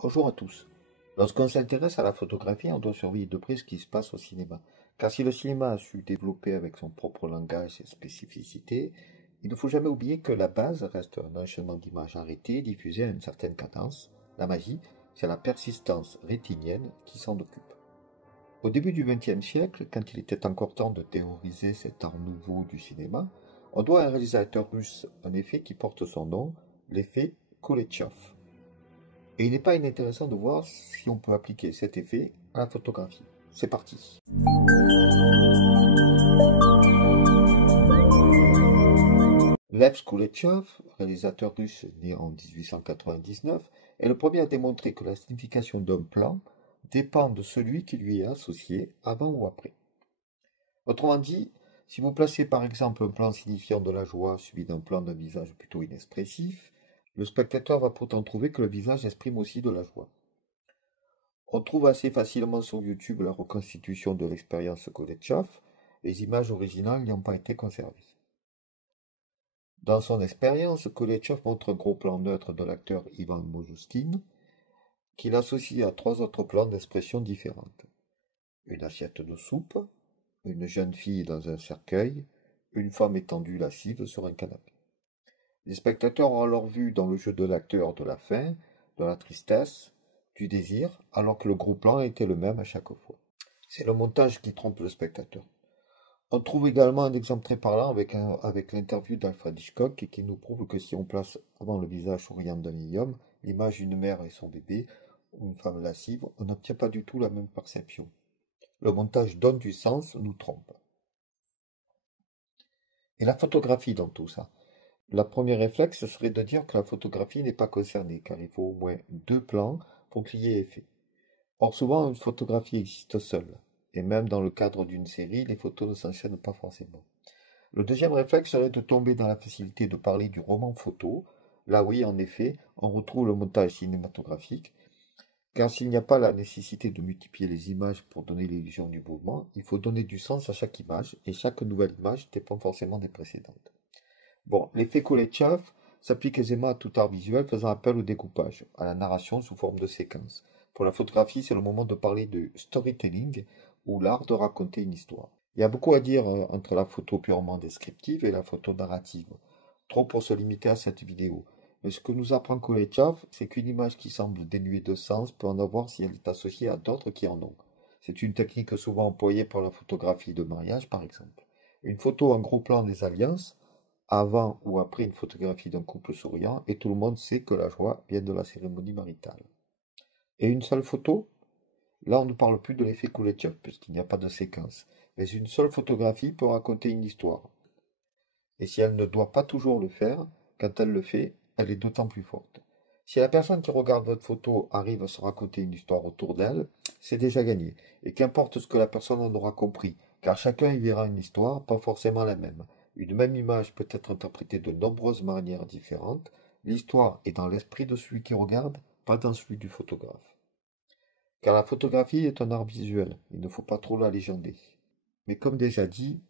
Bonjour à tous. Lorsqu'on s'intéresse à la photographie, on doit surveiller de près ce qui se passe au cinéma. Car si le cinéma a su développer avec son propre langage et spécificité, il ne faut jamais oublier que la base reste un enchaînement d'images arrêtées diffusées à une certaine cadence. La magie, c'est la persistance rétinienne qui s'en occupe. Au début du XXe siècle, quand il était encore temps de théoriser cet art nouveau du cinéma, on doit à un réalisateur russe un effet qui porte son nom, l'effet Koletchov. Et il n'est pas inintéressant de voir si on peut appliquer cet effet à la photographie. C'est parti. Lev Skoulechov, réalisateur russe né en 1899, est le premier à démontrer que la signification d'un plan dépend de celui qui lui est associé avant ou après. Autrement dit, si vous placez par exemple un plan signifiant de la joie suivi d'un plan d'un visage plutôt inexpressif, le spectateur va pourtant trouver que le visage exprime aussi de la joie. On trouve assez facilement sur YouTube la reconstitution de l'expérience Koletchov, les images originales n'ayant pas été conservées. Dans son expérience, Koletchov montre un gros plan neutre de l'acteur Ivan Mojuskine, qu'il associe à trois autres plans d'expression différentes. Une assiette de soupe, une jeune fille dans un cercueil, une femme étendue lascive sur un canapé. Les spectateurs ont alors vu dans le jeu de l'acteur de la faim, de la tristesse, du désir, alors que le gros plan était le même à chaque fois. C'est le montage qui trompe le spectateur. On trouve également un exemple très parlant avec l'interview d'Alfred Hitchcock qui nous prouve que si on place avant le visage souriant d'un vieil homme l'image d'une mère et son bébé ou une femme lascive, on n'obtient pas du tout la même perception. Le montage donne du sens, nous trompe. Et la photographie dans tout ça? La première réflexe serait de dire que la photographie n'est pas concernée, car il faut au moins deux plans pour qu'il y ait effet. Or, souvent, une photographie existe seule, et même dans le cadre d'une série, les photos ne s'enchaînent pas forcément. Le deuxième réflexe serait de tomber dans la facilité de parler du roman photo. Là, oui, en effet, on retrouve le montage cinématographique, car s'il n'y a pas la nécessité de multiplier les images pour donner l'illusion du mouvement, il faut donner du sens à chaque image, et chaque nouvelle image dépend forcément des précédentes. Bon, l'effet Koletchov s'applique aisément à tout art visuel faisant appel au découpage, à la narration sous forme de séquences. Pour la photographie, c'est le moment de parler de storytelling, ou l'art de raconter une histoire. Il y a beaucoup à dire entre la photo purement descriptive et la photo narrative. Trop pour se limiter à cette vidéo. Mais ce que nous apprend Koletchov, c'est qu'une image qui semble dénuée de sens peut en avoir si elle est associée à d'autres qui en ont. C'est une technique souvent employée pour la photographie de mariage, par exemple. Une photo en gros plan des alliances, avant ou après une photographie d'un couple souriant, et tout le monde sait que la joie vient de la cérémonie maritale. Et une seule photo? Là, on ne parle plus de l'effet Koletchov, puisqu'il n'y a pas de séquence. Mais une seule photographie peut raconter une histoire. Et si elle ne doit pas toujours le faire, quand elle le fait, elle est d'autant plus forte. Si la personne qui regarde votre photo arrive à se raconter une histoire autour d'elle, c'est déjà gagné. Et qu'importe ce que la personne en aura compris, car chacun y verra une histoire, pas forcément la même. Une même image peut être interprétée de nombreuses manières différentes. L'histoire est dans l'esprit de celui qui regarde, pas dans celui du photographe. Car la photographie est un art visuel, il ne faut pas trop la légender. Mais comme déjà dit,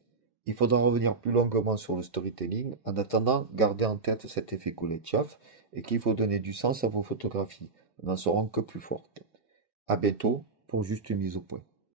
il faudra revenir plus longuement sur le storytelling. En attendant, gardez en tête cet effet Koletchov et qu'il faut donner du sens à vos photographies. Elles n'en seront que plus fortes. À bientôt pour juste une mise au point.